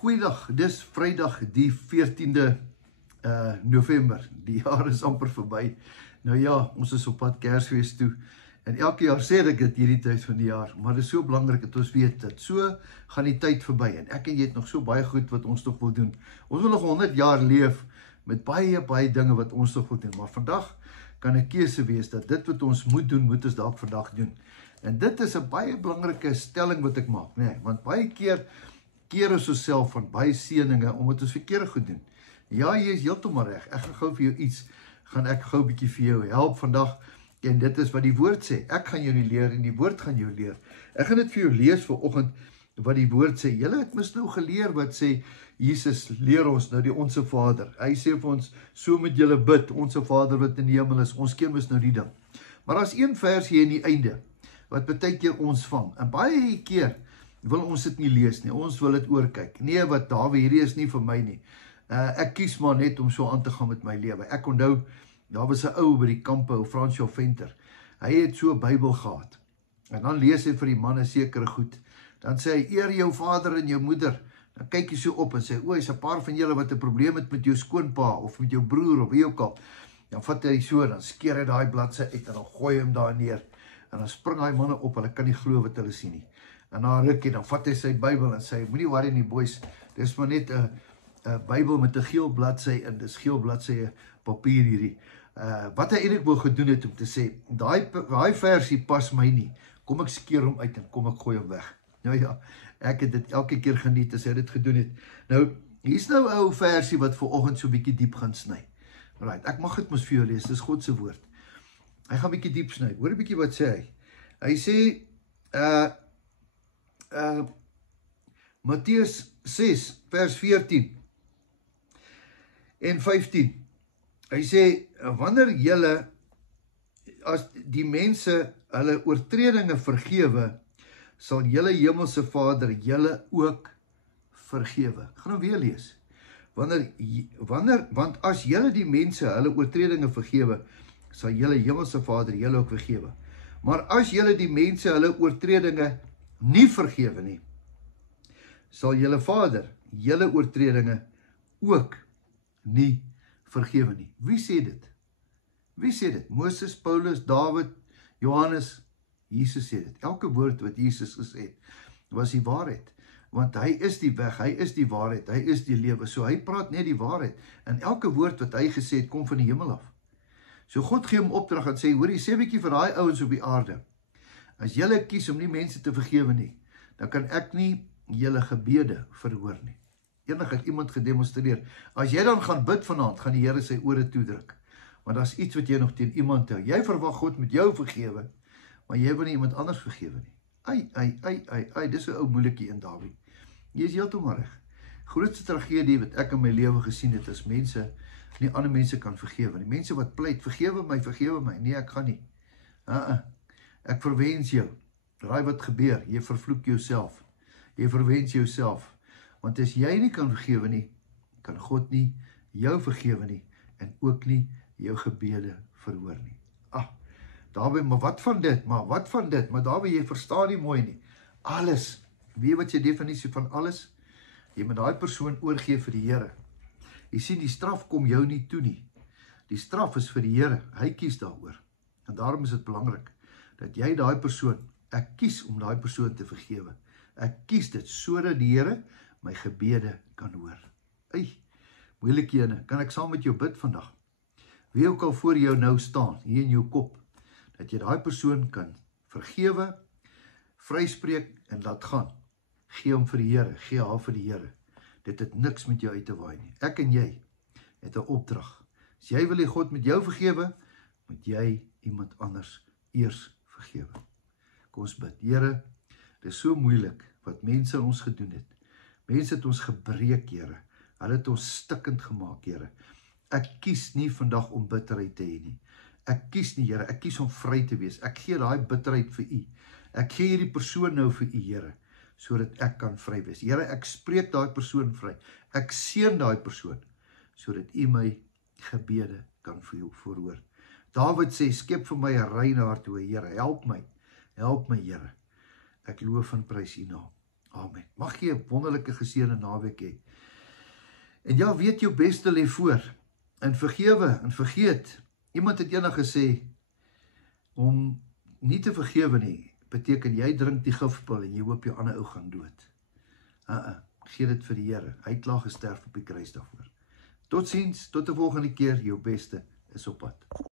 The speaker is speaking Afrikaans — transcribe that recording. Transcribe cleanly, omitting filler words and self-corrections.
Goeiedag, dis Vrydag die 14de November. Die jaar is amper verby. Nou ja, ons is op pad Kersfees toe. En elke jaar sê ek dit hierdie tyd van die jaar, maar dit is so belangrik dat ons weet dat so gaan die tyd verby. En ek en jy het nog so baie goed wat ons nog wil doen. Ons wil nog 100 jaar leef met baie dinge wat ons nog wil doen. Maar vandag kan 'n keuse wees dat dit wat ons moet doen, moet ons dalk vandag doen. En dit is 'n baie belangrike stelling wat ek maak, nee, want baie keer ons osself van baie seëninge omdat ons verkeerde goed doen. Ja, jy is heeltemal reg. Ek gaan gou vir jou iets, gaan ek gou 'n bietjie vir jou help vandag. En dit is wat die woord sê. Ek gaan jou nie leer en die woord gaan jou leer. Ek gaan dit vir jou lees vanoggend wat die woord sê. Julle het mis nou geleer wat sê Jesus leer ons nou die Onse Vader. Hy sê vir ons, so moet julle bid, Onse Vader wat in die hemel is. Ons ken mis nou die ding. Maar daar's een versie in die einde wat baie keer ons vang. En baie keer wil ons dit nie lees nie. Ons wil dit oorkyk. Nee, wat Dawie, hierdie is nie vir my nie. Ek kies maar net om so aan te gaan met my lewe. Ek onthou, daar was 'n ou by die kampe, Fransjo Venter. Hy het so 'n Bybel gehad. En dan lees hy vir die manne sekere goed. Dan sê hy, eer jou vader en jou moeder. Dan kyk hy so op en sê, o, is 'n paar van julle wat 'n probleem het met jou skoonpa of met jou broer of wie ook al. Dan vat hy so, dan skeer hy daai bladsy uit en dan gooi hy hom daar neer. En dan spring daai manne op, hulle kan nie glo wat hulle sien nie. En na 'n rukkie, dan vat hy sy Bybel en sê, moenie worry nie boys, dis maar net 'n Bybel met 'n geel bladsy en dis geel bladsye papier hierdie. Wat hy eintlik wou gedoen het om te sê, daai versie pas my nie. Kom ek skeer hom uit en kom ek gooi hom weg. Nou ja, ek het dit elke keer geniet as hy dit gedoen het. Nou, hier's nou 'n ou versie wat vanoggend so 'n bietjie diep gaan sny. Right, ek mag dit mos vir jou lees, dis God se woord. Hy gaan 'n bietjie diep sny. Hoor 'n bietjie wat sê hy. Hy sê Matteus 6 vers 14 en 15. Hy sê, wanneer julle, as die mense hulle oortredinge vergewe, sal julle hemelse Vader julle ook vergewe. Ek gaan hom weer lees. Want as julle die mense hulle oortredinge vergewe, sal julle hemelse Vader julle ook vergewe. Maar as julle die mense hulle oortredinge nie vergewe nie, sal julle Vader julle oortredinge ook nie vergewe nie. Wie sê dit? Wie sê dit? Moses, Paulus, Dawid, Johannes, Jesus sê dit. Elke woord wat Jesus gesê het, was die waarheid. Want hy is die weg, hy is die waarheid, hy is die lewe. So hy praat net die waarheid. En elke woord wat hy gesê het, kom van die hemel af. So God gee hom opdrag en sê, hoor jy, sê 'n bietjie vir daai ouens op die aarde. As julle kies om nie mense te vergewe nie, dan kan ek nie julle gebede verhoor nie. Eendag het iemand gedemonstreer. As jy dan gaan bid vanaand, gaan die Here sy ore toedruk. Want daar's iets wat jy nog teen iemand hou. Jy verwag God met jou vergewe, maar jy wil nie iemand anders vergewe nie. Dis 'n ou moeilikie in Dawie. Jy is heeltemal reg. Grootste tragedie wat ek in my lewe gesien het, is mense nie ander mense kan vergewe nie. Mense wat pleit, vergewe my. Nee, ek gaan nie. Ek verwens jou. Raai wat gebeur? Jy vervloek jouself. Jy verwens jouself. Want as jy nie kan vergewe nie, kan God nie jou vergewe nie en ook nie jou gebede verhoor nie. Dawie, maar wat van dit? Maar Dawie, jy verstaan nie mooi nie. Alles. Weet wat jy definisie van alles? Jy moet daai persoon oorgee vir die Here. Jy sien, die straf kom jou nie toe nie. Die straf is vir die Here. Hy kies daaroor. En daarom is dit belangrik dat jy daai persoon, ek kies om daai persoon te vergewe. Ek kies dit sodat die Here my gebede kan hoor. Moeilike ene, kan ek saam met jou bid vandag? Wie ook al voor jou nou staan, hier in jou kop, dat jy daai persoon kan vergewe, vryspreek en laat gaan. Gee hom vir die Here, gee haar vir die Here. Dit het niks met jou uit te waai nie. Ek en jy het 'n opdrag. As jy wil hê God met jou vergewe, moet jy iemand anders eers vergewe. Kom ons bid. Here, dit is so moeilik wat mense aan ons gedoen het. Mense het ons gebreek, Here. Hulle het ons stikkend gemaak, Here. Ek kies nie vandag om bitterheid te hê nie. Ek kies nie, Here. Ek kies om vry te wees. Ek gee daai bitterheid vir U. Ek gee hierdie persoon nou vir U, Here, sodat ek kan vry wees. Here, ek spreek daai persoon vry. Ek seën daai persoon, sodat U my gebede kan verhoor. Dawid sê, skep vir my 'n reine hart, o Here. Help my, Here. Ek loof en prys U naam. Amen. Mag jy 'n wonderlike geseënde naweek hê. En ja, weet jou beste lê voor. En vergewe en vergeet. Iemand het eendag gesê, om nie te vergewe nie, beteken jy drink die gifpil en jy hoop jou ander ou gaan dood. Gee dit vir die Here. Hy het klaar gesterf op die kruis daarvoor. Totsiens, tot 'n volgende keer, jou beste is op pad.